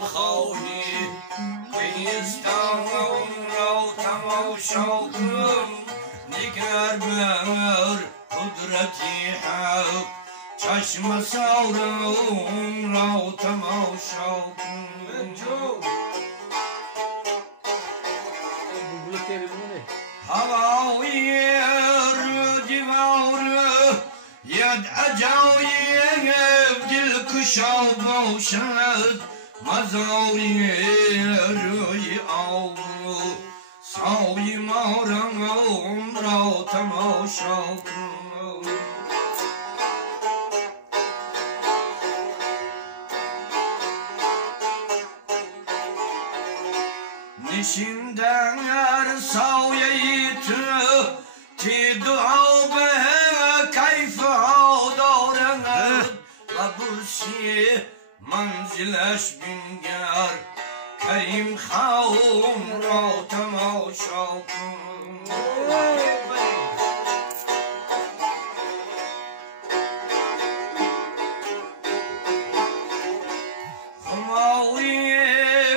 خوابی بیستان را تماشا کن نگر بر قدرتی حق چشم سارون را تماشا کن هوای دیوار ید عجایب دلکشا باشد مزاری روی آب سای مارم را تماشا کن نشیندن سایه تو تی دعا به کیف ها دارد و برسی منزلش بینگر کریم خوام را تماشا کن خماوی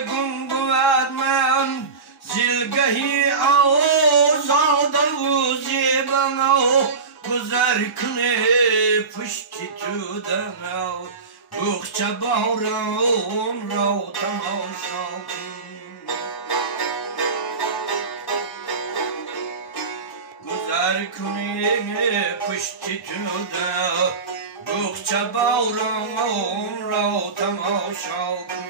گنگوید من زلگهی آزاده و زیبا گذر کنه پشتی تو دنو بخچه باران را تماشا کن گذر کنه پشتی تو دنو بخچه باران را تماشا کن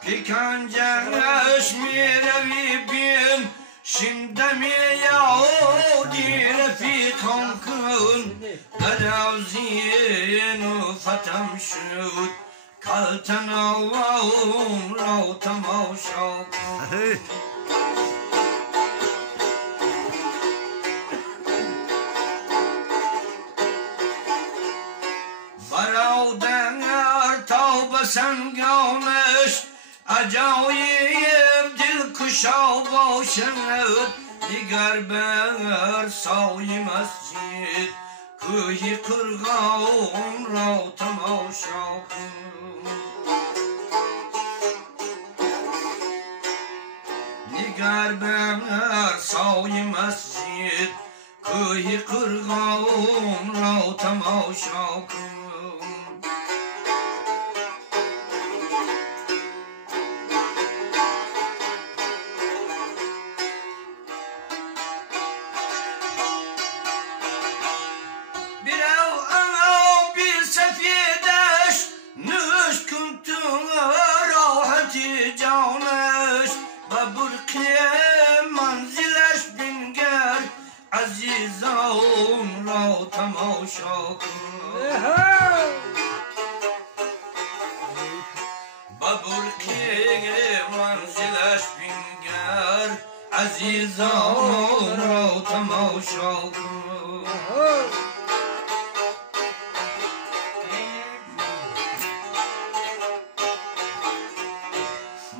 پیکنجش میروی بین شنده میادی رفیقم کن دراوزین و فتم شد کلتناوان را تماشا کن برادر تا به سنگانش عجایب دلکشا باشد دیگر بر سای مسجد کوهی قرغان را تماشا کن دیگر بر سای مسجد کوهی قرغان را تماشا کن عزیزان را تماشا کن با برقی منزلش بینگر عزیزان را تماشا کن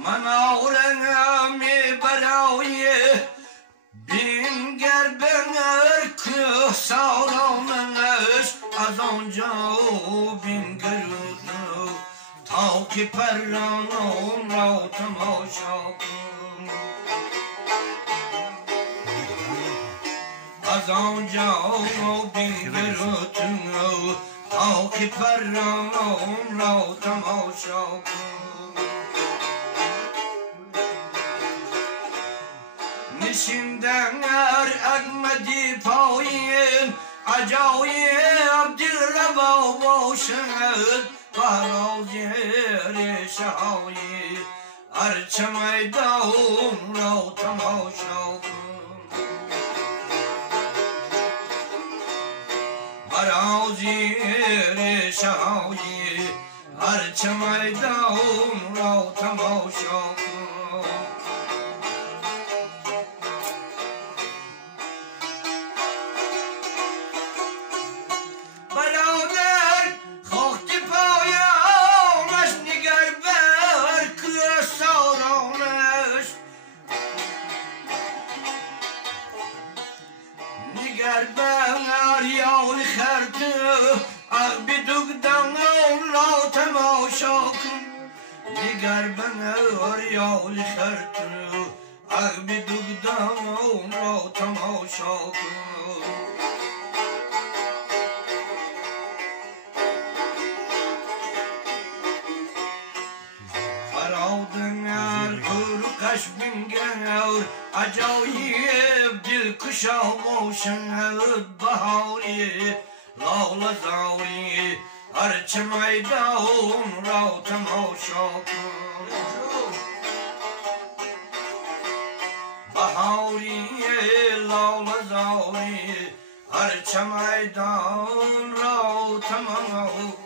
من آورم برای بینگر بنگر که سارانش از آنجا بینگر تا که پرانان را تماشا کن از آنجا بینگر تا که پرانان را تماشا کن نشیندن اگمدی پایین عجایب دل روا باشد برای شهایی هرچه میدان را تماشا کن برای شهایی هرچه میدان را تماشا کن خرده بدوگ دنگم را تماشا کن دیگر بنر یالی خرده بدوگ دنگم را تماشا کن قش بنگر عجایب دل کشاموشن بهاری لاله زاری هرچه میدان را تماشا کن بهاری لاله زاری هرچه میدان را تماشا